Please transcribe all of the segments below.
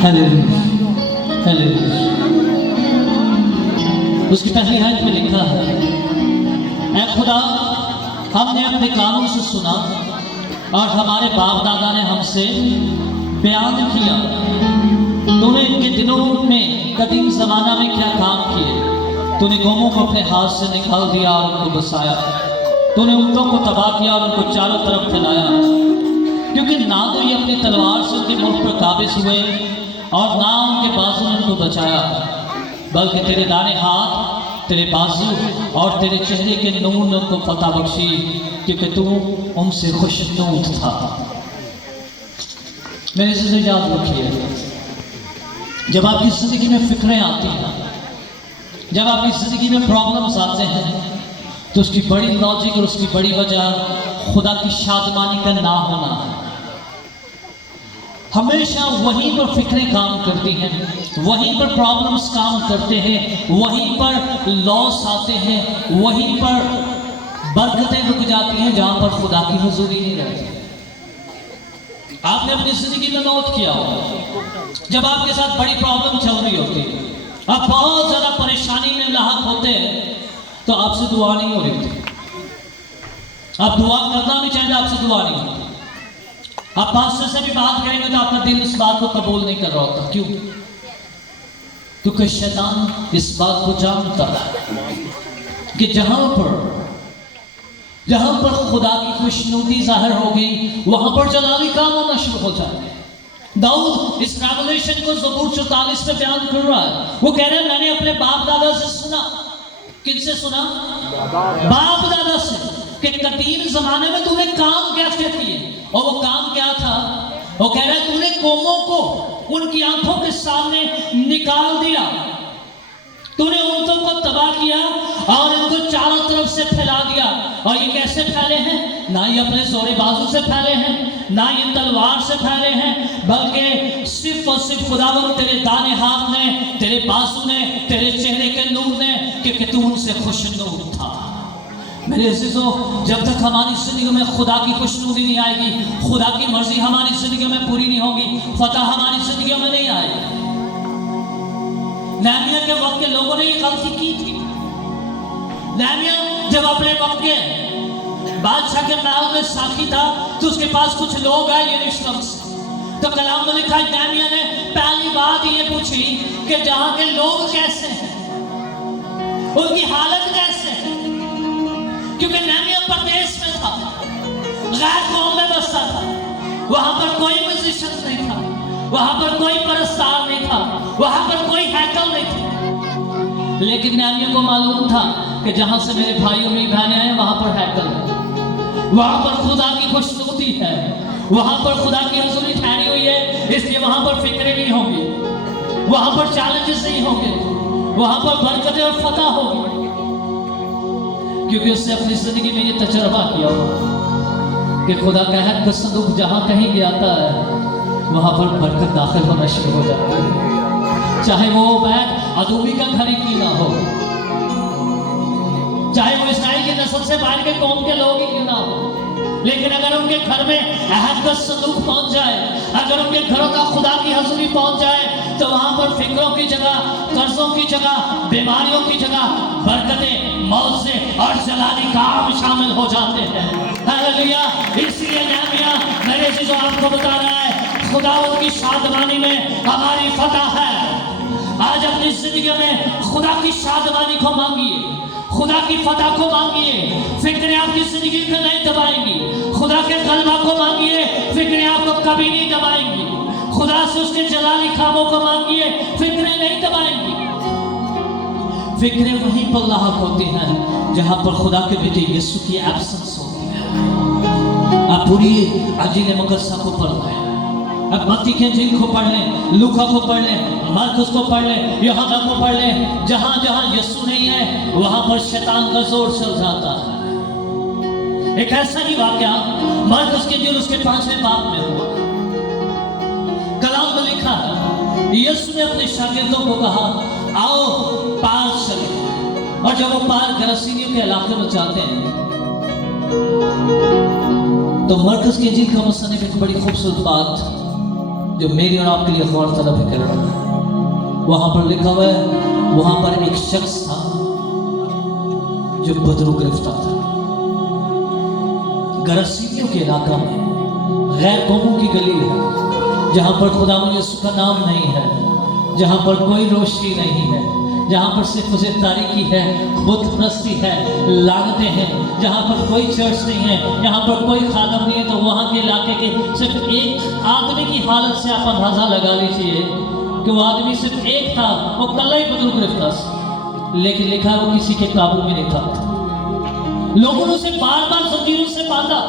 Hallelujah, hallelujah. उसकी पहली आयत में लिखा है, ऐ खुदा, हमने अपने कानों से सुना और हमारे बाप दादा ने हमसे बयान किया, तूने इनके दिनों में कदीम जमाना में क्या काम किए। तूने कौमों को अपने हाथ से निकाल दिया और उनको बसाया। तूने ऊँटों को तबाह किया और उनको चारों तरफ फैलाया, क्योंकि ना तो ये अपनी तलवार से उनके मुल्क पर काबिज हुए और ना उनके बाजू ने उनको बचाया, बल्कि तेरे दाने हाथ, तेरे बाजू और तेरे चेहरे के नूर ने उनको फतह बख्शी, क्योंकि तू उनसे खुशनूद था। मेरे से याद रखिए, जब आपकी ज़िंदगी में फिक्रें आती हैं, जब आपकी ज़िंदगी में प्रॉब्लम्स आते हैं, तो उसकी बड़ी लॉजिक और उसकी बड़ी वजह खुदा की शादमानी का ना होना है। हमेशा वहीं पर फिक्रें काम करती हैं, वहीं पर प्रॉब्लम्स काम करते हैं, वहीं पर लॉस आते हैं, वहीं पर बरकतें रुक जाती हैं जहां पर खुदा की हुजूरी नहीं रहती। आपने अपनी जिंदगी में नोट किया होगा, जब आपके साथ बड़ी प्रॉब्लम चल रही होती है, आप बहुत ज्यादा परेशानी में लाहक होते हैं, तो आपसे दुआ नहीं हो रही होती। आप दुआ करना भी चाहिए, आपसे दुआ नहीं होती। आप पास्टर से भी बात करेंगे तो आपका दिल इस बात को कबूल नहीं कर रहा होता। क्यों? क्योंकि शैतान इस बात को जानता है कि जहां पर खुदा की खुशनुदी जाहिर हो गई, वहां पर जलाली काम होना शुरू हो जाए। दाऊद इस रेवलेशन को ज़बूर 44 में बयान कर रहा है। वो कह रहे हैं, मैंने अपने बाप दादा से सुना। किनसे सुना? बाप दादा से, कि कदीम जमाने में तूने काम कैसे किए। और वो काम क्या था? वो कह रहा है, तूने कौमों को उनकी आंखों के सामने निकाल दिया, तूने ऊँटों को तबाह किया और इनको चारों तरफ से फैला दिया। और ये कैसे फैले हैं? ना ये अपने जोरे बाजू से फैले हैं, ना ये तलवार से फैले हैं, बल्कि सिर्फ और सिर्फ खुदावंद तेरे दाने हाथ ने, तेरे बाजू ने, तेरे चेहरे के नूर ने, क्योंकि तू उनसे खुशनूद था। मेरे अज़ीज़ों, जब तक हमारी जिंदगी में खुदा की खुशनूदी नहीं आएगी, खुदा की मर्जी हमारी जिंदगी में पूरी नहीं होगी, फतह हमारी जिंदगी में नहीं आएगी। नेहमिया के वक्त के लोगों ने ये गलती की थी। नेहमिया जब अपने वक्त के बादशाह के महल में साथी था, तो उसके पास कुछ लोग आए यरूशलेम से। तो कलाम में लिखा है, नेहमिया ने पहली बात ये पूछी कि जहां के लोग कैसे हैं, उनकी हालत कैसे है। क्योंकि नेहमिया परदेश में था, गैर कौम में बसता था, वहां पर कोई म्यूजिशियन नहीं था, वहां पर कोई परस्तार नहीं था, वहां पर कोई हैकल नहीं था। लेकिन नेहमिया को मालूम था कि जहां से मेरे भाई और मेरी बहनें आए, वहां पर हैकल है, वहां पर खुदा की खुशनुदी है, वहां पर खुदा की हुजूरी ठहरी हुई है। इसलिए वहां पर फिक्रें नहीं होंगी, वहां पर चैलेंजेस नहीं होंगे, वहां पर बरकतें और फतह होगी, क्योंकि उसने अपनी जिंदगी में ये तजर्बा किया हो कि खुदा का अहद का संदूक जहां कहीं भी आता है, वहां पर बरकत दाखिल होना शुरू हो जाती है। चाहे वो बैग अदूबी का घर ही क्यों ना हो, चाहे वो इसराइल की नस्ल से बाहर के कौम के लोग ही क्यों ना हो, लेकिन अगर उनके घर में अहद का संदूक पहुंच जाए, अगर उनके घरों का खुदा की हजूरी पहुंच जाए, तो वहां पर फिक्रों की जगह, कर्जों की जगह, बीमारियों की जगह बरकतें, मौजे और जलाली काम शामिल हो जाते हैं। हालेलुया। इसलिए नेहमिया मेरे चीजों आपको बता रहा है, खुदावंद की शादमानी में हमारी फतह है। आज अपनी जिंदगी में खुदा की शादमानी को मांगिए, खुदा की फतह को मांगिए, फिक्रें आपकी जिंदगी को नहीं दबाएंगी। खुदा के कलमा को मांगिए, फिक्रें आपको कभी नहीं दबाएंगी। खुदा से उसके जलाली कामों को मांगिए, फिक्रें नहीं दबाएंगी। फिक्रें वहीं पर लाहक होती हैं जहां पर खुदा के बेटे यीशु की एब्सेंस होती है। आप पूरी अंजील मुकद्दसा को पढ़ लें, अब मत्ती के इंजील को पढ़ लें, लूका को पढ़ लें, मार्कुस को पढ़ लें, यूहन्ना को पढ़ लें। जहां जहां यीशु नहीं है, वहां पर शैतान का जोर चल जाता है। एक ऐसा ही वाकया मार्कुस के इंजील उसके 5वें बाब में हुआ। कलाम में लिखा है, यीशु ने अपने शागिर्दों को कहा, आओ पार चले। और जब वो पार गरसीनियों के इलाके में जाते हैं, तो मरकज के इंजील का मुसन्निफ एक बड़ी खूबसूरत बात जो मेरी और आपके लिए गौर तलब कर रहा है। वहां पर लिखा हुआ है, वहां पर एक शख्स था जो बदरू गिरफ्तार था। गरसीनियों के इलाका में गैर कौमों की गली है, जहां पर खुदा यीशु का नाम नहीं है, जहां पर कोई रोशनी नहीं है, जहाँ पर सिर्फ उसे तारीकी है, बुत प्रस्ती है, लागतें हैं, जहाँ पर कोई चर्च नहीं है, यहाँ पर कोई खादम नहीं है, तो वहाँ के इलाके के सिर्फ एक आदमी की हालत से आप अंदाजा लगा लीजिए कि वो आदमी सिर्फ एक था, वो कल ही बदरू गिरफ्तार, लेकिन लिखा वो किसी के काबू में नहीं था। लोगों ने उसे बार बार जंजीरों से बांधा,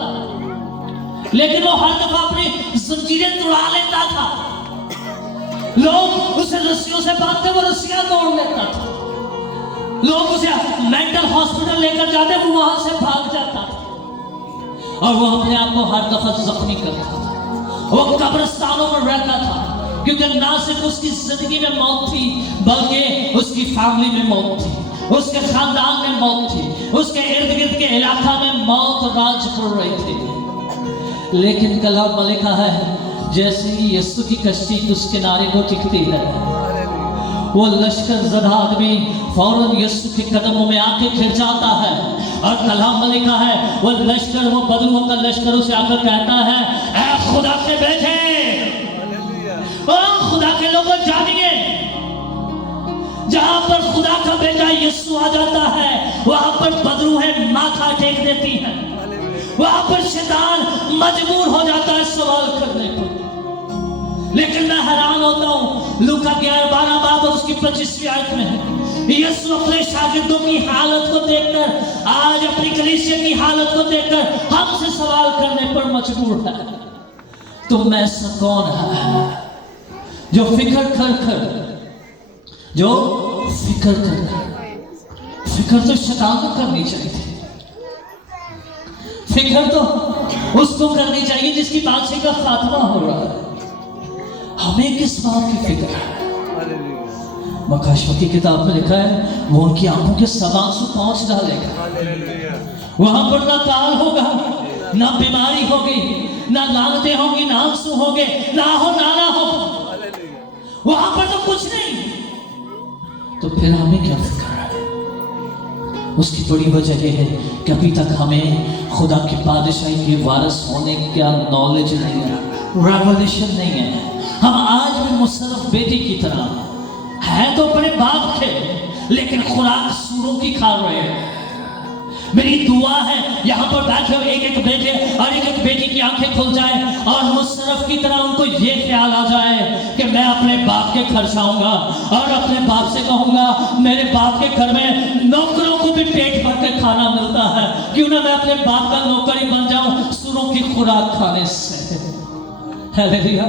लेकिन वो हर दफा अपनी जंजीरें तोड़ा लेता था। लोग उसे रस्सियों से बांधते, वो रस्सियां तोड़ लेता था। लोग उसे मेंटल हॉस्पिटल लेकर जाते, वो वहां से भाग जाता था और वो अपने आप को हर दफा जख्मी करता था। वो कब्रिस्तानों में रहता था, क्योंकि ना सिर्फ उसकी जिंदगी में मौत थी, बल्कि उसकी फैमिली में मौत थी, उसके खानदान में मौत थी, उसके इर्द गिर्द के इलाका में मौत राज कर रही थी। लेकिन कलाम में लिखा है, जैसे ही यीशु की कश्ती उस किनारे को टिकती है, वो लश्कर ज़दा आदमी फौरन यीशु के कदमों में आके खिल जाता है। और कलाम में लिखा है, वो लश्कर, वो बदरुओं का लश्कर उसे आकर कहता है, ऐ खुदा के बेटे, ओ खुदा के लोगों जानिए, जहां पर खुदा का बेटा यीशु आ जाता है, वहां पर बदरूहें माथा टेक देती हैं, वहां पर शैतान मजबूर हो जाता है सवाल करने को। लेकिन मैं हैरान होता हूं, लूका 11:12 बाब और उसकी 25वीं आयत में है, यीशु अपने शागिर्दों की हालत को देखकर, आज अपनी कलीसिया की हालत को देखकर हमसे सवाल करने पर मजबूर है, तो मैं ऐसा कौन है जो फिक्र कर फिक्र तो शैतान को करनी चाहिए। फिक्र तो उसको करनी चाहिए जिसकी बादशाही का खात्मा हो रहा है। हमें किस बात की फिक्र है? मकाशों की किताब में लिखा है, वो उनकी आंखों के सब आंसू पहुंच डालेगा। वहां पर ना काल होगा, ना बीमारी होगी, ना लानतें होगी, ना आंसू होंगे, ना हो। वहां पर तो कुछ नहीं। तो फिर हमें क्या फिक्र है? उसकी बड़ी वजह यह है कि अभी तक हमें खुदा की बादशाही के वारिस होने का नॉलेज नहीं है, रेवलेशन नहीं है। हम आज भी मुशर्रफ बेटी की तरह है, तो अपने बाप के, लेकिन खुराक सूरों की खा रहे हैं। मेरी दुआ है यहाँ पर बैठे हुए एक एक बेटे और एक एक बेटी की आंखें खुल जाए और मुशर्रफ की तरह उनको ये ख्याल आ जाए कि मैं अपने बाप के घर जाऊंगा और अपने बाप से कहूंगा, मेरे बाप के घर में नौकरों को भी पेट भर के खाना मिलता है, क्यों ना मैं अपने बाप का नौकर ही बन जाऊं सूरों की खुराक खाने से। हालेलुया।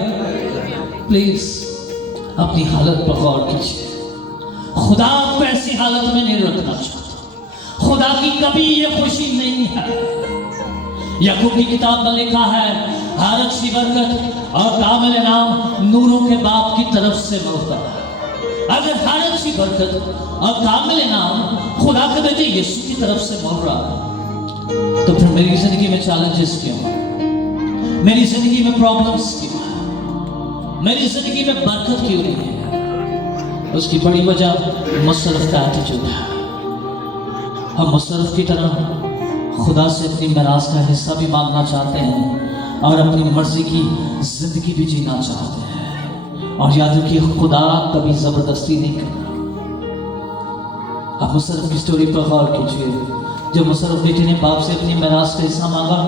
प्लीज अपनी हालत पर गौर कीजिए। खुदा आपको ऐसी हालत में नहीं रखना चाहता। खुदा की कभी ये खुशी नहीं है। याकूब की किताब में लिखा है, हर अच्छी बरकत और कामिल इनाम नूरों के बाप की तरफ से मिलता है। अगर हर अच्छी बरकत और कामिल इनाम खुदा के बेटे यीशु की तरफ से मिल रहा है, तो फिर मेरी जिंदगी में चैलेंजेस क्यों? मेरी जिंदगी में प्रॉब्लम्स क्यों? मेरी जिंदगी में बरकत क्यों नहीं है? उसकी बड़ी वजह मुशर्रफ का एटीट्यूड है। हम मुशर्रफ की तरह खुदा से अपनी मिरास का हिस्सा भी मांगना चाहते हैं और अपनी मर्जी की जिंदगी भी जीना चाहते हैं। और याद रखिए, खुदा कभी जबरदस्ती नहीं करता। आप मुशर्रफ की स्टोरी पर गौर कीजिए। जब मुशर्रफ बेटी ने बाप से अपनी मिरास का हिस्सा मांगा,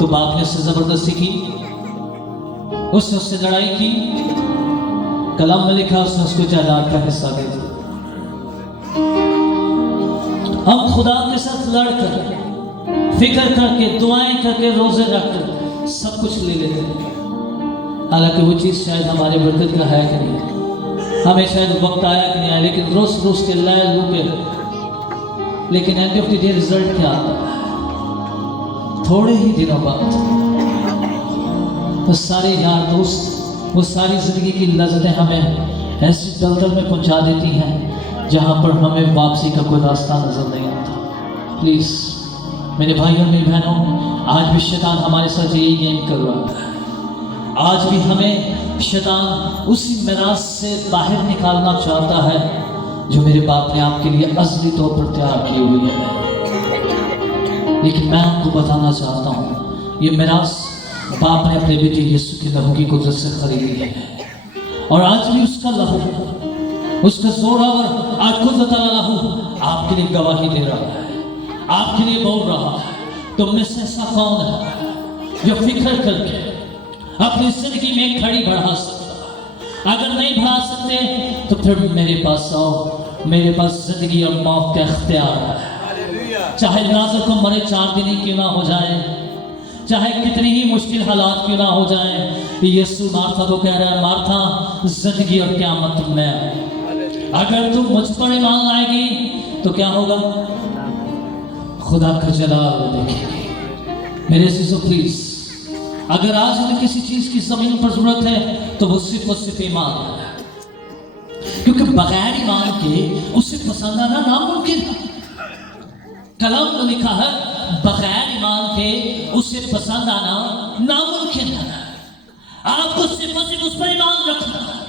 तो बाप ने उससे जबरदस्ती की, उससे लड़ाई की। कलाम में लिखा, उसने उसको जायदाद का हिस्सा दे दिया। हम खुदा के साथ लड़कर, फिक्र करके, दुआएं करके, रोजे रखकर सब कुछ ले लेते हैं, हालांकि वो चीज़ शायद हमारे बरकत का है कि नहीं, हमें शायद वक्त आया कि नहीं आया, लेकिन रोज के लाए लूपे, लेकिन end of the day result क्या आता है? थोड़े ही दिनों बाद वो सारे यार दोस्त, वो सारी जिंदगी की लज्जतें हमें ऐसी दलदल में पहुंचा देती हैं जहां पर हमें वापसी का कोई रास्ता नजर नहीं आता। प्लीज मेरे भाई और मेरी बहनों, आज भी शैतान हमारे साथ यही गेम कर रहा है। आज भी हमें शैतान उसी मिराज से बाहर निकालना चाहता है जो मेरे बाप ने आपके लिए अज़ली तौर पर तैयार की हुई है। लेकिन मैं आपको बताना चाहता हूँ, ये मिराज बाप ने अपने बेटे यीशु के लहू की कुदरत से खरीदी है, और आज भी उसका लहू, उसका जोरावर आज कुदरत वाला लहू आपके लिए गवाही दे रहा है, आपके लिए बोल रहा है। तुम में से ऐसा कौन है जो फिक्र करके अपनी जिंदगी में खड़ी बढ़ा सकता है? अगर नहीं बढ़ा सकते तो फिर मेरे पास आओ, मेरे पास जिंदगी और मौत का इख्तियार है। चाहे नाज़र को मरे 4 दिन ही क्यों ना हो जाए, चाहे कितनी ही मुश्किल हालात क्यों ना हो जाए, यीशु मार्था को कह रहा है, मार्था जिंदगी और क़यामत में अगर तुम मुझ पर ईमान लाएगी तो क्या होगा? खुदा का जलाल देखेगी। मेरे अज़ीज़ों प्लीज, अगर आज हमें किसी चीज की जमीन पर जरूरत है तो वो सिर्फ और सिर्फ ईमान है, क्योंकि बगैर ईमान के उसे पसंद आना नामुमकिन है। कलाम में लिखा है बगैर ईमान के उसे पसंद आना नामुमकिन है। आपको सिर्फ और सिर्फ उस पर ईमान रखना है,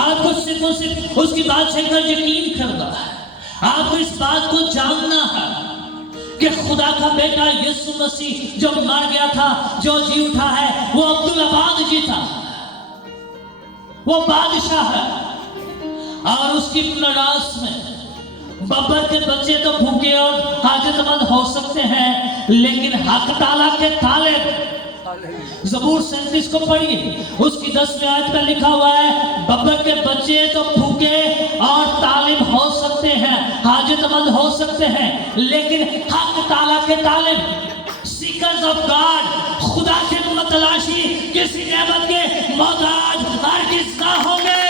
आपको सिर्फ और सिर्फ उसकी बादशाही का यकीन करना है, आपको इस बात को जानना है कि खुदा का बेटा यीशु मसीह जो मर गया था, जो जी उठा है, वो अब्दुल अबाद जी था, वो बादशाह है। और उसकी मिरास में बब्बर के बच्चे तो भूखे और हाजतमंद हो सकते हैं, लेकिन हक ताला के तालिब, ज़बूर 37 को पढ़िए, उसकी 10वीं आयत में लिखा हुआ है, बब्बर के बच्चे तो भूखे और तालिब हो सकते हैं, हाजतमंद हो सकते हैं, लेकिन हक ताला के तालिब, सीकर्स ऑफ गॉड, खुदा के मतलाशी किसी नेमत के मोहताज हरगिज़ ना होंगे।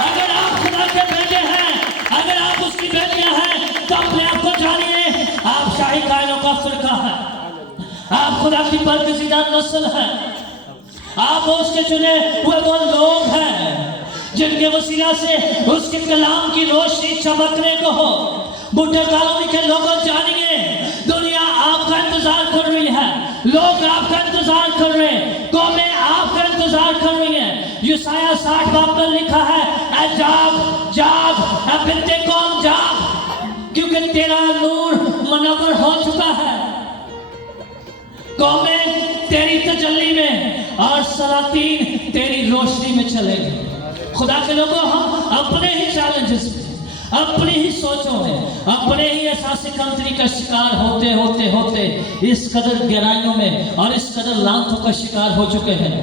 अगर आप खुदा के बेटे हैं, अगर आप उसकी बेटियां हैं, तो अपने आप को जानिए आप शाही कायनों का फिरका है, आप खुदा की बरगज़िदा नस्ल है, आप उसके चुने हुए वो लोग हैं जिनके वसीला से उसके कलाम की रोशनी चमकने को हो। बुढ़े कॉलोनी के लोगों जानिए, दुनिया आपका इंतजार कर रही है, लोग आपका इंतजार कर रहे हैं, कौमें आपका इंतजार कर रही हैं। यशायाह 60 बाब में लिखा है, ऐ जाग जाग, ऐ बिन्ते कौम जाग, क्योंकि तेरा नूर मुनव्वर हो चुका है। कौमें तेरी तजल्ली में और सलातीन तेरी रोशनी में चलेंगे। खुदा के लोगों, हम अपने ही चैलेंजेस में, अपनी ही सोचों में, अपने ही एहसासी कमतरी का शिकार होते होते होते इस कदर गहराइयों में और इस कदर लांछों का शिकार हो चुके हैं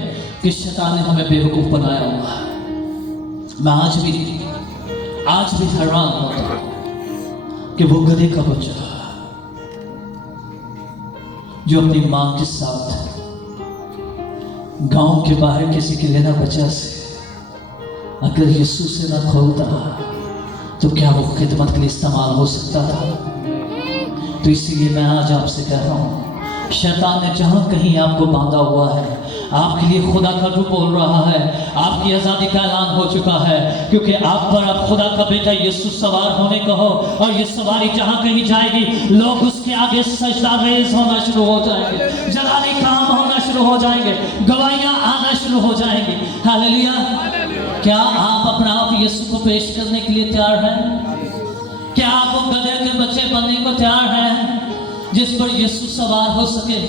कि शैतान ने हमें बेवकूफ बनाया हुआ। मैं आज भी हैरान होता हूं कि वो गधे का बच्चा जो अपनी मां के साथ गांव के बाहर किसी के लेना बचा से अगर यीशु से ना खोलता तो क्या वो खिदमत के लिए इस्तेमाल हो सकता था? तो इसीलिए मैं आज आपसे कह रहा हूँ, शैतान ने जहाँ कहीं आपको बांधा हुआ है, आपके लिए खुदा का रूप बोल रहा है, आपकी आज़ादी का ऐलान हो चुका है, क्योंकि आप पर अब खुदा का बेटा यीशु सवार होने को हो, और ये सवारी जहाँ कहीं जाएगी लोग उसके आगे सजदा रेज़ होना शुरू हो जाएंगे, जलाली काम होना शुरू हो जाएंगे, गवाहियाँ आना शुरू हो जाएंगी। हालेलुया। क्या आप अपना आप यीशु को पेश करने के लिए तैयार हैं? क्या आप वो गधे के बच्चे बनने को तैयार हैं जिस पर यीशु सवार हो सके?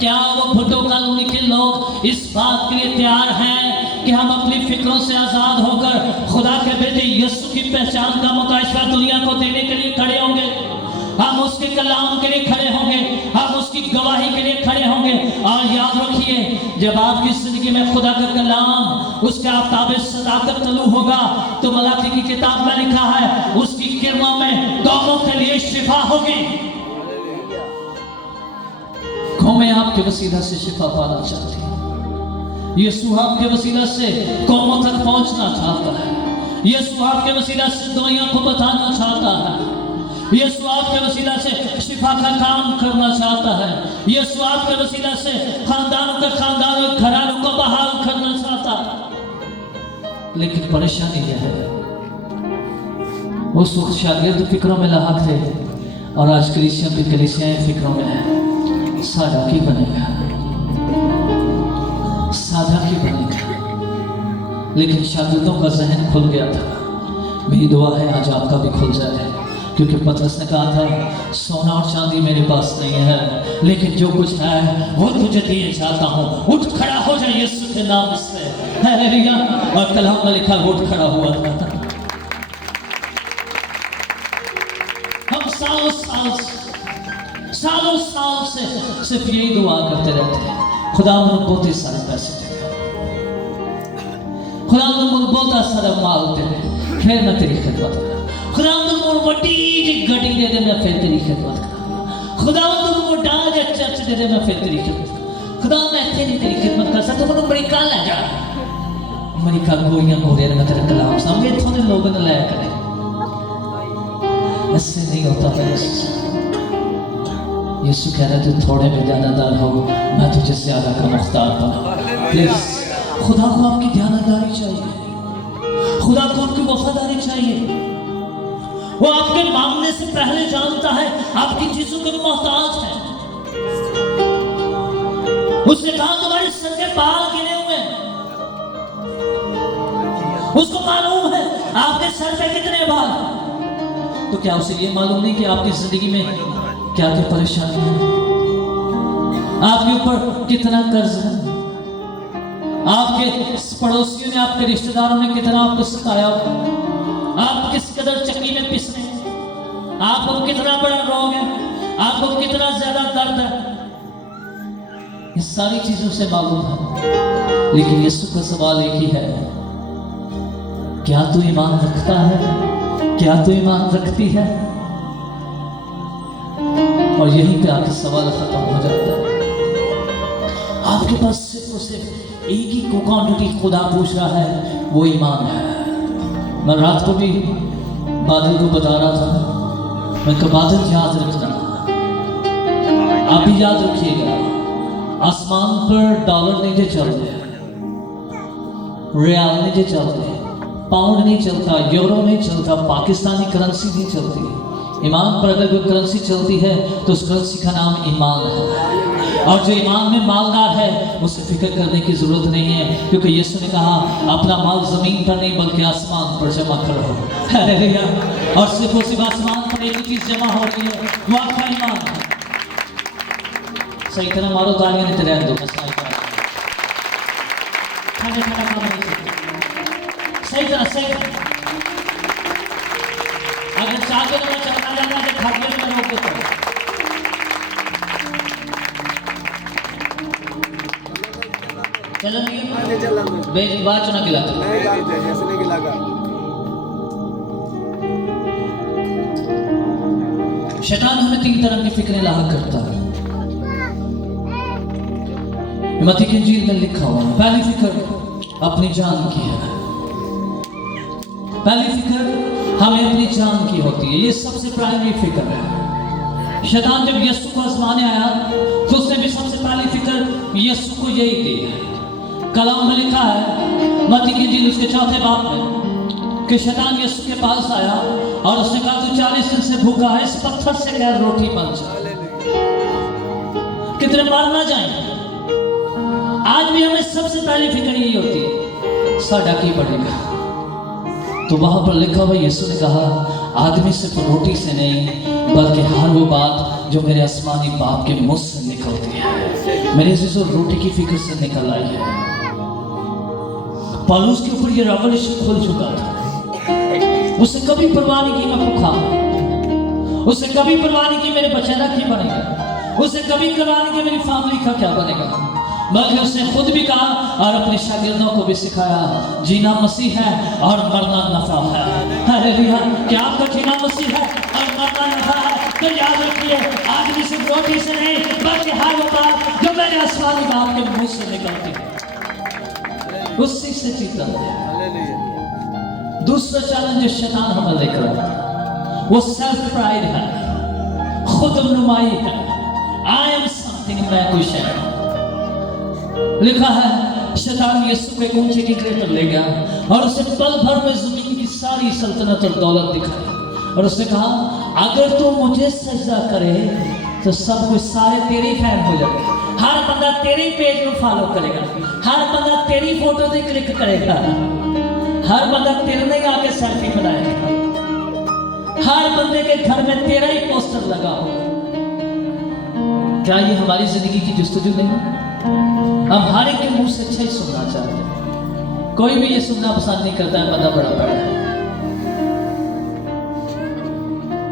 क्या वो भुट्टो कॉलोनी के लोग इस बात के लिए तैयार हैं कि हम अपनी फिक्रों से आजाद होकर खुदा के बेटे यीशु की पहचान का मुताशरा दुनिया को देने के लिए खड़े होंगे? हम उसके कलाम के लिए खड़े होंगे, हम उसकी गवाही के लिए खड़े होंगे। और याद रखिए, जब आपकी जिंदगी में खुदा का कलाम उसके आफ्ताब सदाकत तलू होगा तो मलाकी की किताब में लिखा है, उसकी किरणों में कौमों के लिए शिफा होगी। कौमें आपके वसीला से शिफा पाना चाहती हैं। यीशु आपके वसीला से कौमों तक पहुंचना चाहता है। यीशु आपके वसीला से दुनिया को बताना चाहता है। यीशु आपके वसीला से शिफा का काम करना चाहता है। यीशु आपके वसीला से खानदानों के खानदानों घरानों को बहाल करना चाहता है। लेकिन परेशानी यह है, उस वक्त शागिर्द फिक्रों में लाहक थे और आज कलीसिया की कलीसियाएं फिक्रों में है, सारा की बनेगा। साधा की बनेगा, लेकिन शागिर्दों का जहन खुल गया था। मेरी दुआ है आज आपका भी खुल जाए, क्योंकि पतरस ने कहा था सोना और चांदी मेरे पास नहीं है, लेकिन जो कुछ है वो तुझे दिए जाता हूँ। उठ खड़ा हो जाए यीशु के नाम से, हालेलुया। और कलाम में लिखा उठ खड़ा हुआ था। हम सालों साल से सिर्फ यही दुआ करते रहते हैं, खुदा मुझे बहुत ही सारे पैसे दे, खुदा मुझे बहुत सारा माल दे, फिर मैं तेरी खिदमत करूं। खुदा मुझे बड़ी जी गड्डी दे दे, मैं फिर तेरी खिदमत करूं। खुदा मुझे डाल जा चर्च दे दे, मैं फिर तेरी खिदमत करूं। खुदा मैं इतने नहीं तेरी खिदमत कर सकता, तो अमरीका ले जा, अमरीका गोलियां गोलियां मैं तेरा कलाम समझे थोड़े लोगों ने लाया करें। ऐसे नहीं होता है। यीशु कह रहे थे थोड़े में ध्यानदार हो, मैं तुझे ज्यादा का मुख्तार बना। प्लीज खुदा को आपकी ध्यानदारी चाहिए, खुदा को आपकी वफादारी चाहिए। वो आपके मांगने से पहले जानता है आपकी चीजों के मोहताज है। उसने कहा तुम्हारे सर के बाल गिने हुए हैं, उसको मालूम है आपके सर पे कितने बाल। तो क्या उसे ये मालूम नहीं कि आपकी जिंदगी में क्या क्या परेशानी है, आपके ऊपर कितना कर्ज है, आपके पड़ोसियों ने, आपके रिश्तेदारों ने कितना आपको सताया, आप किस कदर चक्की में पिस रहे हैं, आपको कितना बड़ा रोग है, आपको कितना ज्यादा दर्द है, ये सारी चीजों से मालूम है। लेकिन यीशु का सवाल एक ही है, क्या तू ईमान रखता है, क्या तू ईमान रखती है? और यहीं पे आके सवाल खत्म हो जाता है। आपके पास सिर्फ और सिर्फ एक ही क्वांटिटी खुदा पूछ रहा है, वो ईमान है। मैं रात को भी बादल को बता रहा था, मैं कहा बादल याद रखना, आप भी याद रखिएगा, आसमान पर डॉलर नहीं चल रहे, रियाल नहीं चल रहे, पाउंड नहीं चलता, यूरो नहीं चलता, पाकिस्तानी करेंसी नहीं चलती। ईमान पर अगर कोई करेंसी चलती है तो उस करेंसी का नाम ईमान है। और जो ईमान में मालदार है उसे फिक्र करने की जरूरत नहीं है, क्योंकि यीशु ने कहा अपना माल जमीन पर नहीं बल्कि आसमान पर जमा करो। हालेलुया। और सिर्फ और सिर्फ आसमान पर एक ही चीज जमा हो रही है, वो आपका ईमान है। सही तरह मारो तालियां, नहीं तेरे दो सही तरह सही। अगर चाहते तो मैं चलना जाना तो खाते में रोक देता हूँ। चलन नहीं बेच बात चुना खिला नहीं जानते ऐसे नहीं खिलागा। शैतान हमें तीन तरह की फिक्रें लाहक करता है। मत्ती की इंजील में लिखा हुआ है, पहली फिक्र अपनी जान की है। पहली फिक्र हमें अपनी जान की होती है, ये सबसे प्राइमरी फिक्र है। शैतान जब यीशु को आजमाने आया तो उसने भी सबसे पहली फिक्र यीशु को यही दी है। कलाम में लिखा है मत्ती की इंजील उसके 4 बाब में कि शैतान यीशु के पास आया और उसने कहा तू 40 दिन से भूखा है, इस पत्थर से क्या रोटी बन जाए, कितने मार ना जाए। आज भी हमें सबसे पहली फिक्र यही होती है, साडा की बढ़ेगा। तो वहां पर लिखा हुआ यीशु ने कहा आदमी सिर्फ रोटी से नहीं बल्कि हर वो बात जो मेरे आसमानी बाप के मुंह से निकलती है, मेरे से रोटी की फिक्र से निकल आई है। पौलुस के ऊपर ये रेवलेशन खुल चुका था। उसे कभी परवाह नहीं की मैं भूखा, उसे कभी परवाह नहीं की मेरे बच्चा की बनेगा, उसे कभी परवाह नहीं की मेरी फैमिली का क्या बनेगा, बल्कि उसने खुद भी कहा और अपने शागिर्दों को भी सिखाया जीना मसीह है और मरना नफा है। हालेलुया। क्या आपका जीना मसीह है और मरना नफा है? तो याद रखिए आदमी सिर्फ रोटी से नहीं बल्कि हर वो बात जो मेरे आसमानी बाप के मुंह से निकलती है उसी से जीता है। दूसरा चैलेंज शैतान हमें लेकर आता वो सेल्फ प्राइड है, खुद नुमाई है। आई एम समथिंग, मैं कुछ है। लिखा है शैतान यीशु को एक ऊंचे की गिरे पर ले गया और उसे पल भर में जमीन की सारी सल्तनत और दौलत दिखाई और उसने कहा अगर तू मुझे सजदा करे तो सब कुछ सारे तेरे फैन हो जाए। हर बंदा तेरे पेज को फॉलो करेगा, हर बंदा तेरी फोटो से क्लिक करेगा, हर बंदा तेरे में आके सेल्फी बनाएगा, हर बंदे के घर में तेरा ही पोस्टर लगा होगा। क्या ये हमारी जिंदगी की जुस्तजू नहीं? हम हर एक के मुंह से अच्छा ही सुनना चाहते हैं, कोई भी ये सुनना पसंद नहीं करता है, बंदा बड़ा बड़ा है।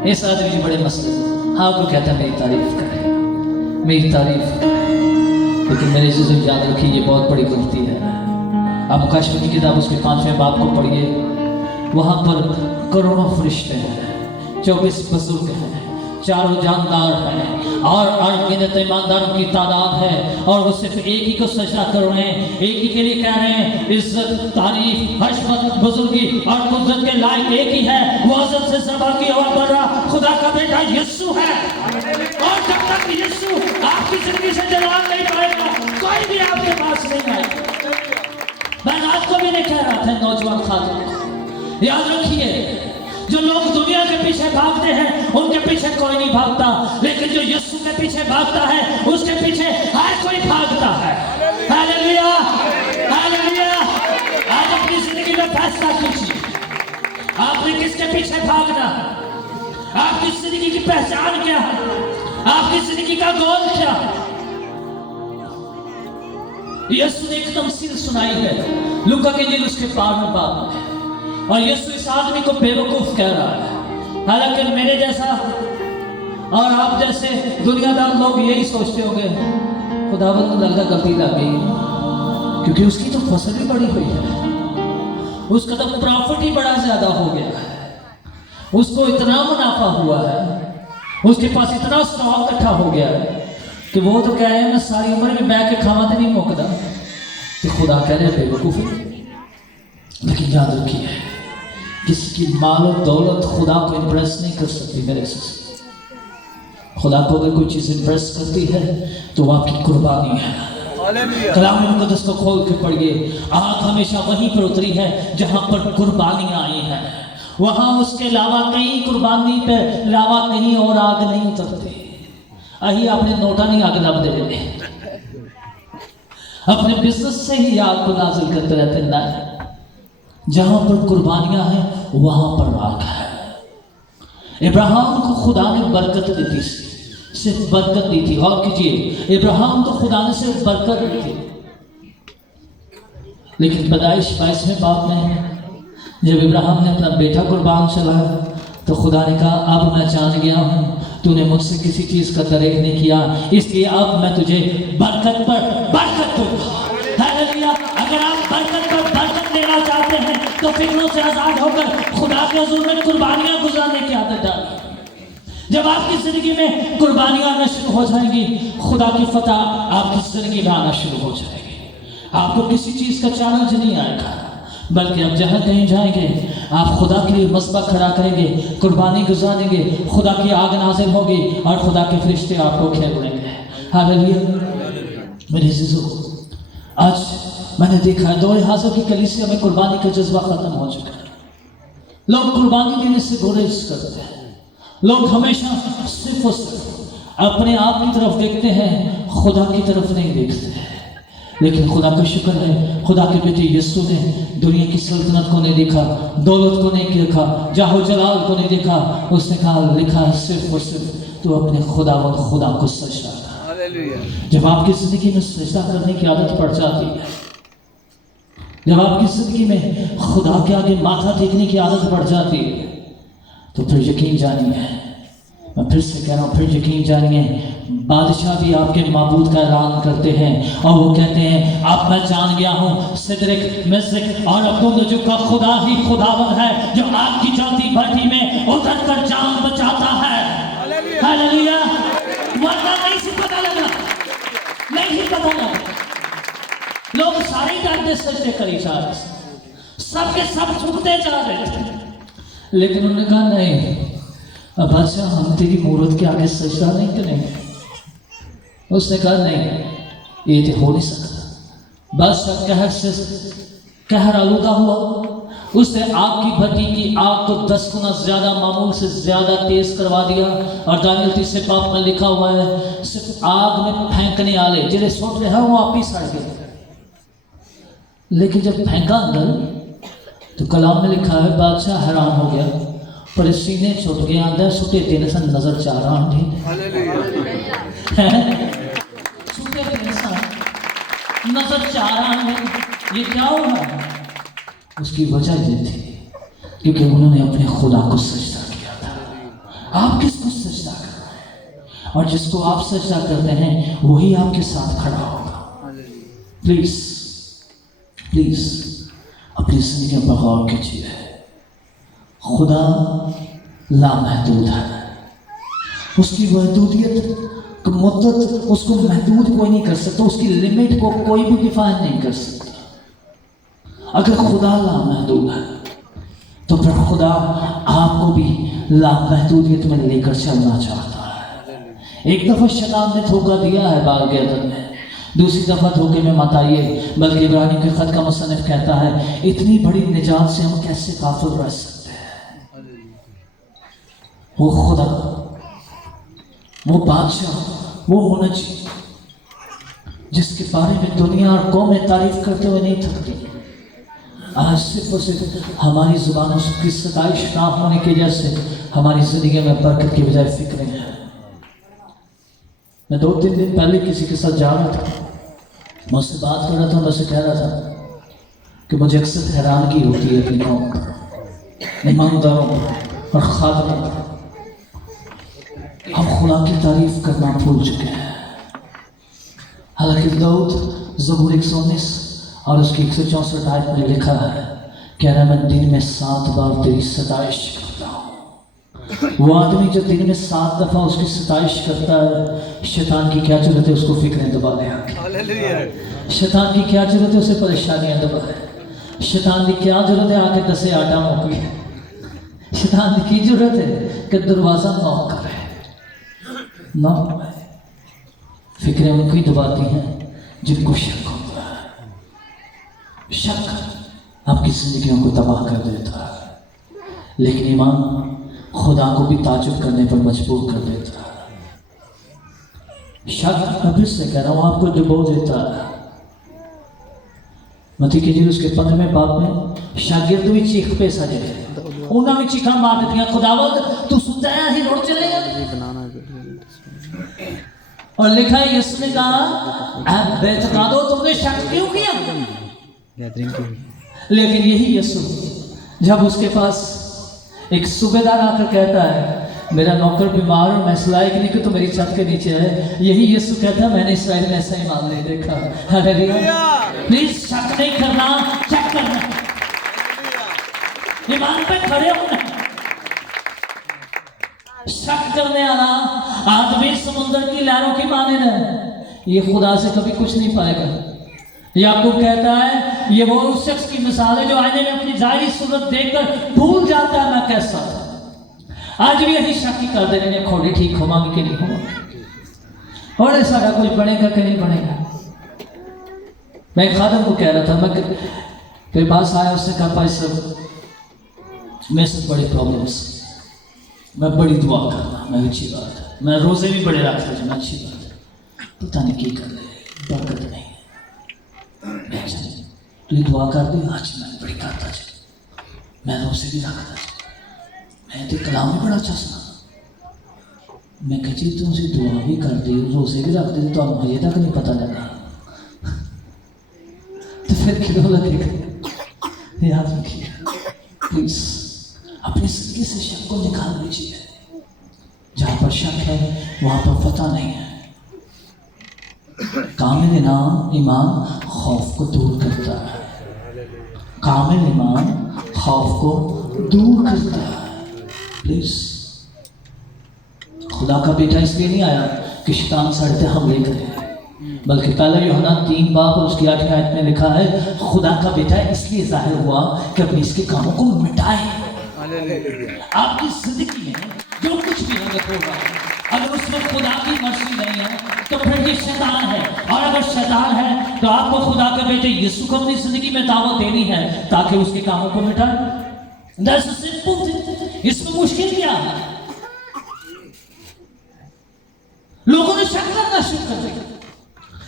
इस आदमी के बड़े मसले, हाँ को कहता है मेरी तारीफ करे, मेरी तारीफ करे, लेकिन मेरे से याद रखिए ये बहुत बड़ी गलती है। आप मुकाशफे की किताब उसके 5वें बाब को पढ़िए, वहाँ पर करोड़ों फरिश्ते हैं, 24 बुजुर्ग हैं, चारों जानदार हैं और अनगिनत ईमानदारों की तादाद है, और वो सिर्फ एक ही को सजदा कर रहे हैं, एक ही के लिए कह रहे हैं इज्जत तारीफ हशमत बुजुर्गी और कुदरत के लायक एक ही है, वो अज़ल से ज़बा की और बड़ा खुदा का बेटा यीशु है। और जब तक यीशु आपकी जिंदगी से जलाल नहीं पाएगा, कोई भी आपके पास नहीं आएगा। मैं रात को भी नहीं कह रहा था नौजवान खातून, याद रखिए जो लोग दुनिया के पीछे भागते हैं उनके पीछे कोई नहीं भागता, लेकिन जो यीशु के पीछे भागता है उसके पीछे हर कोई भागता है। Hallelujah, hallelujah. आज अपनी जिंदगी में फैसला कीजिए, आपने किसके पीछे भागना, आपकी जिंदगी की पहचान क्या है, आपकी जिंदगी का गोल क्या है। यीशु ने एक तमसील सुनाई है लूका के इंजील उसके 12वें बाब में, और यीशु इस आदमी को बेवकूफ कह रहा है। हालांकि मेरे जैसा और आप जैसे दुनियादार लोग यही सोचते होंगे खुदावंद को लगता गलती लग गई, क्योंकि उसकी तो फसल भी बड़ी हुई है, उसका तो प्रॉफिट ही बड़ा ज्यादा हो गया है, उसको इतना मुनाफा हुआ है, उसके पास इतना स्टॉक इकट्ठा हो गया है कि वो तो कह रहे हैं मैं सारी उम्र में बैठ के खावा तो नहीं मुकदा, तो खुदा कह रहे हैं बेवकूफी। लेकिन याद रखिए किसी की माल और दौलत खुदा को इम्प्रेस नहीं कर सकती। मेरे से खुदा को अगर कोई चीज़ इम्प्रेस करती है तो वो आपकी कुर्बानी है। कलाम मुक़द्दस को खोल के पढ़िए, आग हमेशा वहीं पर उतरी है जहाँ पर कुर्बानियाँ आई हैं, वहाँ उसके अलावा कहीं कुर्बानी पे अलावा कहीं और आग नहीं उतरती। अही आपने नोटा नहीं आग लब दे, अपने बिजनेस से ही आग को नाजिल करते रहते ना, जहां पर कुर्बानियां हैं वहां पर आग है। इब्राहिम को खुदा ने बरकत दी थी, सिर्फ बरकत दी थी। गौर कीजिए, इब्राहिम को खुदा ने सिर्फ बरकत दी थी, लेकिन पैदाइश 22वें बाब में जब इब्राहिम ने अपना बेटा कुर्बान चलाया तो खुदा ने कहा अब मैं जान गया हूँ तूने मुझसे किसी चीज का दरेक नहीं किया, इसलिए अब मैं तुझे बरकत पर बरकत दूंगा। हालेलुया। अगर आप बरकत पर बरकत लेना चाहते हैं तो फिक्रों से आजाद होकर खुदा के हुजूर में कुर्बानियां गुजारने की आदत डालिए। जब आपकी जिंदगी में कुर्बानियां आना शुरू हो जाएंगी, खुदा की फतह आपकी जिंदगी में आना शुरू हो जाएगी। आपको किसी चीज का चैलेंज नहीं आएगा, बल्कि आप जहाँ कहीं जाएंगे आप खुदा के लिए मसबा खड़ा करेंगे, कुर्बानी गुजारेंगे, खुदा की आग नाज़िल होगी और खुदा के फरिश्ते आपको घेर लेंगे। हालेलुया। मेरे अज़ीज़ों, आज मैंने देखा है दो लिहाजों की कलीसिया में कुर्बानी का जज्बा खत्म हो चुका है। लोग कुर्बानी देने से गुरेज करते हैं, लोग हमेशा सिर्फ और सिर्फ अपने आप की तरफ देखते हैं, खुदा की तरफ नहीं देखते हैं। लेकिन खुदा का शुक्र है, खुदा के बेटे यीशु ने दुनिया की सल्तनत को नहीं देखा, दौलत को नहीं देखा, जाहो जलाल को नहीं देखा। उसने कहा लिखा है सिर्फ और सिर्फ तू अपने खुदा को सजदा कर। जब आपकी जिंदगी में सजदा करने की आदत पड़ जाती है, जब आपकी जिंदगी में खुदा के आगे माथा टेकने की आदत पड़ जाती है, तो फिर यकीन जानिए, मैं फिर से कह रहा हूँ, फिर यकीन जानिए, बादशाह भी आपके माबूद का ऐलान करते हैं और वो कहते हैं अब मैं जान गया हूँ सिद्रिक मिस्रिक और अब्दुल का खुदा ही खुदावन है, जो आग की जलती भट्टी में उतर कर जान बचाता है। हालेलुया। वरना नहीं से पता लगा, नहीं पता लगा, लोग सारे डांटे सजदे करी जा रहे, सबके सब झुकते जा रहे थे, लेकिन उन्होंने कहा नहीं अब बादशाह हम तेरी मूरत के आगे सजदा नहीं करेंगे। उसने कहा नहीं ये तो हो नहीं सकता। बादशाह कहर से कहर आलूदा हुआ उसने आग की भट्टी की आग को 10 गुना ज्यादा मामूल से ज्यादा तेज करवा दिया। और दानियल 3 से पाप में लिखा हुआ है सिर्फ आग में फेंकने वाले जिन्हें सोच रहे हैं वो आप ही सड़ गए, लेकिन जब फेंका अंदर तो कलाम में लिखा है बादशाह हैरान हो गया, पर सीने छुट गया, अंदर सुटे दिन से नजर चाह रहा सुटे दिन से नजर चाह रहा है। ये क्या होगा? उसकी वजह ये थी क्योंकि उन्होंने अपने खुदा को सजदा किया था। आप किसको सजदा कर रहे हैं? और जिसको आप सजदा करते हैं वही आपके साथ खड़ा होगा। प्लीज प्लीज अपनी जिंदगी पर गौर कीजिए। खुदा लामहदूद है, उसकी महदूदियत की मुद्दत उसको महदूद कोई नहीं कर सकता, उसकी लिमिट को कोई भी डिफाइन नहीं कर सकता। अगर खुदा लामहदूद है तो फिर खुदा आपको भी लामहदूदियत में लेकर चलना चाहता है। एक दफा शैतान ने धोखा दिया है बाल गर्दन में, दूसरी दफा धोखे में मत आइए। बल्कि इब्रानियों के खत का मुसन्निफ कहता है इतनी बड़ी निजात से हम कैसे काफिल रह सकते हैं। वो खुदा, वो बादशाह, वो होना चाहिए जिसके बारे में दुनिया और कौमें तारीफ करते हुए नहीं थकती। आज सिर्फ और सिर्फ हमारी जुबानों की सताइश ना होने की वजह से हमारी जिंदगी में बरकत की बजाय फिक्रें हैं। मैं 2-3 दिन पहले किसी के साथ जा रहा था, मैं उससे बात कर रहा था, मैं उससे कह रहा था कि मुझे अक्सर हैरानगी होती है अपनी कौम पर, ईमानदारों पर और खादमों पर। हम खुदा की तारीफ करना भूल चुके हैं। हालांकि दाऊद ज़बूर 119 और उसकी 164 आयत में लिखा है, कह रहा मैं दिन में 7 बार तेरी सताइश करता हूँ। वो आदमी जो दिन में 7 दफा उसकी सताइश करता है, शैतान की क्या जरूरत है उसको फिक्रें दबा ले। शैतान की क्या जरूरत है उसे परेशानियां दबाए। शैतान की क्या जरूरत है आके दसे आटा मोके। शैतान की जरूरत है कि दरवाजा नॉक करे, नॉक। फिक्रें उनको ही दबाती हैं जिनको शक होता है। शक आपकी जिंदगियों को तबाह कर देता है, लेकिन ईमान खुदा को भी ताजुब करने पर मजबूर कर देता है। शक मैं फिर से कह रहा हूँ आपको डुबो देता है। मती की उसके 15वें बाब में शागिर्द भी चीख पे सजे, उन्होंने भी चीखा मार दिया खुदावंद तू सुनता है ही रोड चलेगा। और लिखा है यीशु ने कहा बेतकादो तुमने शक क्यों किया? लेकिन यही यीशु जब उसके पास एक सूबेदार आकर कहता है मेरा नौकर बीमार और मैं इस लायक नहीं कि तो मेरी छत के नीचे है, यही यीशु कहता है मैंने इसराइल में ऐसा ईमान नहीं देखा। हालेलुया। प्लीज शक नहीं करना, चेक करना, ईमान पे खड़े होना। शक करने वाला आदमी समुद्र की लहरों की माने ना, ये खुदा से कभी कुछ नहीं पाएगा। याकूब कहता है ये वो उस शख्स की मिसाल है जो आईने में अपनी जाहिर सूरत देखकर भूल जाता है मैं कैसा था। आज भी यही शक ही कर दे रहे खोड़ी ठीक होवांगी कि नहीं होवांगी, और सारा कुछ बनेगा कि नहीं बनेगा। मैं खादम को कह रहा था, मैं मेरे पास आया, उसने कहा भाई साहब मेरे से बड़ी प्रॉब्लम्स, मैं बड़ी दुआ करना, मैं अच्छी बात है, मैं रोजे भी बड़े रखता था, मैं अच्छी बात है, पता नहीं की कर ले बरकत नहीं। तू दुआ कर दी, आज मैं बड़ी करता था, मैं रोजे भी रखता था, मैं तो कलाम भी बड़ा अच्छा सुना। मैं कह जी तुम दुआ भी कर दी रोजे भी रखते थे, तो मुझे तक नहीं पता लगा, तो फिर क्यों लगेगा? याद रखिए प्लीज अपनी जिंदगी से शक को निकाल लीजिए। जहाँ पर शक है वहाँ पर पता नहीं है। कामिल ईमान खौफ को दूर करता है, कामिल ईमान खौफ को दूर करता है। प्लीज खुदा का बेटा इसलिए नहीं आया कि शैतान सड़ते हमले करे, बल्कि पहले यूहन्ना 3 बाब और उसकी 8वीं आयत में लिखा है खुदा का बेटा इसलिए जाहिर हुआ कि अपने इसके कामों को मिटाए। आपकी जिंदगी में जो कुछ भी होगा अगर उसमें खुदा की मर्जी नहीं है तो फिर ये शैतान है, और अगर शैतान है तो आपको खुदा के बेटे यीशु को अपनी जिंदगी में दावत देनी है ताकि उसके कामों को मिटाए। That's a simple thing। इसमें मुश्किल क्या है? लोगों ने शक करना शुरू कर दिया,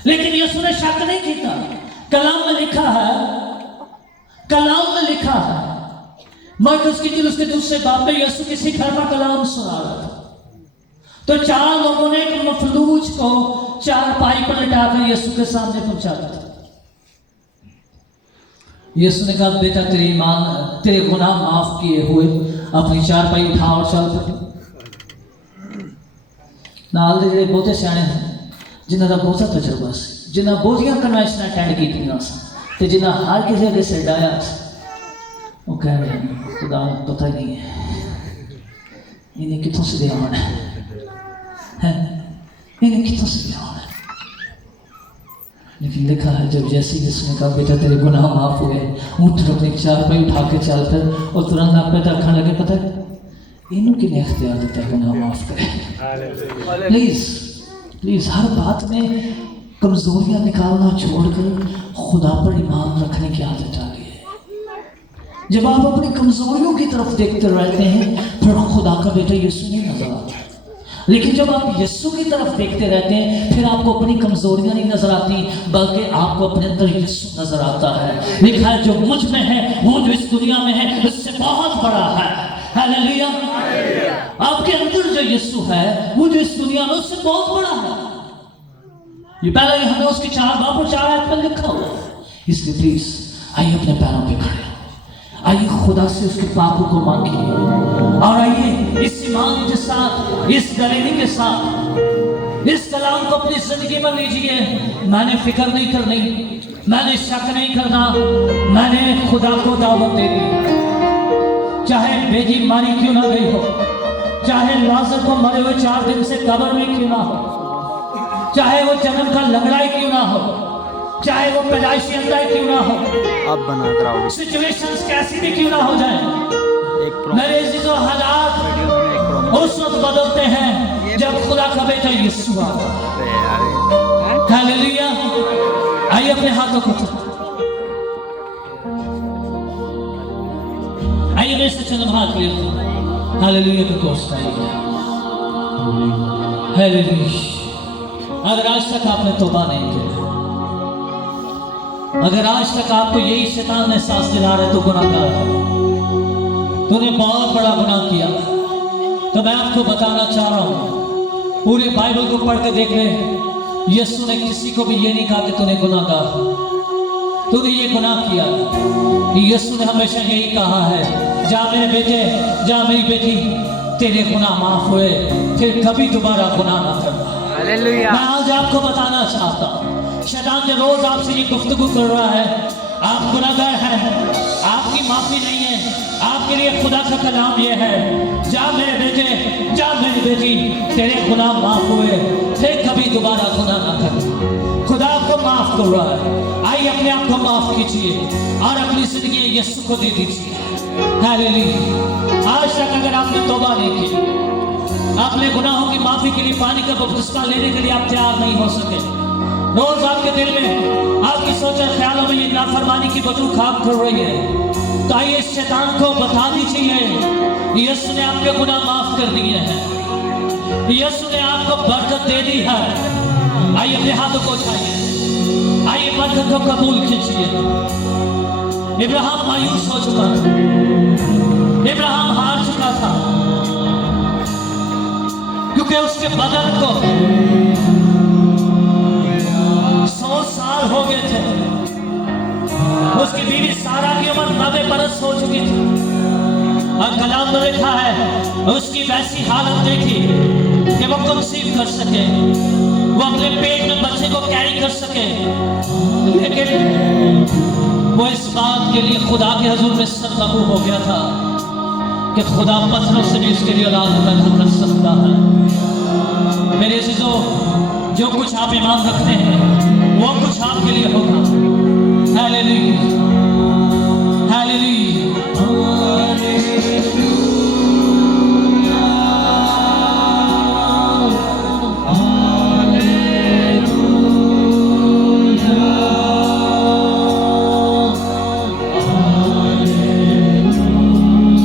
लेकिन यीशु ने शक नहीं किया। कलाम में लिखा है, कलाम में लिखा है, मरकुस की उसके दूसरे बाप में यीशु किसी घर में कलाम सुना रहा था, तो 4 लोगों ने एक मफलूज को 4 पाई पर लिटाकर यीशु के सामने पहुंचा दिया। यीशु ने कहा, बेटा तेरे गुनाह माफ किए हुए, अपनी 4 पाई उठा और चल पड़े। नाल दे ਜਿਹੜੇ ਬਹੁਤੇ ਸਿਆਣੇ ਹਨ, ਜਿਨ੍ਹਾਂ ਦਾ ਬਹੁਤਾ ਤਜਰਬਾ ਸੀ, ਜਿਨ੍ਹਾਂ ਬਹੁਤੀਆਂ ਕਨਵੈਨਸ਼ਨਾਂ ਅਟੈਂਡ ਕੀਤੀਆਂ ਸਨ ਤੇ ਜਿਨ੍ਹਾਂ ਹਰ ਕਿਸੇ ਅੱਗੇ ਸਿਰ ਡਾਇਆ ਸੀ, ਉਹ ਕਹਿ ਰਹੇ ਹਨ खुदा पता ही नहीं है इन्हें कितों से दिया होना है, इन्हें कितों से दिया होना है। लेकिन लिखा है जब जैसे जिसने कहा बेटा तेरे गुनाह माफ हुए, उठ अपनी 4 पाई उठा के चल कर, और तुरंत आप पे रखने लगे, पता है इन्हों की ने अख्तियार देता है गुनाह माफ करे। प्लीज प्लीज हर बात में कमजोरियां निकालना छोड़कर खुदा पर ईमान रखने की आदत डालिए। जब आप अपनी कमजोरियों की तरफ देखते रहते हैं फिर खुदा का बेटा यीशु नहीं नजर आता, लेकिन जब आप यीशु की तरफ देखते रहते हैं फिर आपको अपनी कमजोरियां नहीं नजर आती, बल्कि आपको अपने अंदर यीशु नजर आता है। लिखा है जो मुझ में है वो जो इस दुनिया में है उससे बहुत बड़ा है। हालेलुया। आपके अंदर जो यीशु है वो जो इस दुनिया में उससे बहुत बड़ा है। ये पहले हमें उसके 4 बाप और 4 आयत पर लिखा हुआ है। इसलिए प्लीज आइए अपने पैरों पे खड़े, आइए खुदा से उसके पापों को मांगिए, और आइए इस ईमान के साथ, इस दलेरी के साथ इस कलाम को अपनी जिंदगी में लीजिए। मैंने फिक्र नहीं करनी, मैंने शक नहीं करना, मैंने खुदा को दावत देनी। चाहे बेटी मारी क्यों ना गई हो, चाहे लाजर को मरे हुए 4 दिन से कब्र में क्यों ना हो, चाहे वो जन्म का लंगड़ाई क्यों ना हो, चाहे वो पैदाइशी अंधा क्यों ना हो, अब बना कराओ सिचुएशंस कैसी भी क्यों ना हो जाए, मेरे अजीजों हालात उस वक्त बदलते हैं जब खुदा का बेटा यीशु आता है। हालेलुया। आइए अपने हाथों को, आइए मेरे से चलो हाथ ले, हालेलुया का कोस्ट आइए। हालेलुया। अगर आज तक आपने तौबा नहीं किया, अगर आज तक आपको यही शैतान एहसास दिला रहा है तो गुनाहगार है, तूने बहुत बड़ा गुनाह किया, तो मैं आपको बताना चाह रहा हूँ, पूरे बाइबल को पढ़ के देख ले, यीशु ने किसी को भी ये नहीं कहा कि तूने गुनाहगार, तूने ये गुनाह किया। यीशु ने हमेशा यही कहा है, जा मेरे बेटे, जा मेरी बेटी, तेरे गुनाह माफ हुए, फिर कभी दोबारा गुनाह ना करना। मैं आज आपको बताना चाहता हूँ, शैतान जो रोज आपसे ये गुफ्तगू कर रहा है, आप गुनाहगार हैं, आपकी माफी नहीं है, आपके लिए खुदा का कलाम ये है, जा मेरे बेटे, जा मेरी बेटी, तेरे गुनाह माफ हुए, फिर कभी दोबारा गुनाह ना कर। खुदा आपको माफ कर रहा है। आइए अपने आप को माफ कीजिए और अपनी जिंदगी यीशु को दे दीजिए। हालेलुया। आज तक अगर आपने तौबा नहीं की, अपने गुनाहों की माफी के लिए पानी का बपतिस्मा लेने के लिए आप तैयार नहीं हो सके, रोज आपके दिल में, आपकी सोच और ख्यालों में ये नाफरमानी की बदबू काम कर रही है, तो आइए इस शैतान को बता दीजिए यीशु ने आपके गुनाह माफ कर दिए हैं, यीशु ने आपको बरकत दे दी है। आइए अपने हाथों को उठाइए, आइए बरकत को कबूल कीजिए। इब्राहिम मायूस हो चुका था, इब्राहिम हार चुका था, क्योंकि उसके बदन को 100 साल हो गए थे, उसकी बीवी सारा की उम्र 90 बरस हो चुकी थी, और कलाम में लिखा है उसकी वैसी हालत देखी कि वो कंसीव कर सके, वो अपने पेट में बच्चे को कैरी कर सके, लेकिन वो इस बात के लिए खुदा के हुजूर में सरगर्म हो गया था कि खुदा पत्थरों से भी उसके लिए औलाद पैदा कर सकता है। मेरे अजीजों, जो कुछ आप ईमान रखते हैं वो कुछ आपके लिए होगा। हालेलुया।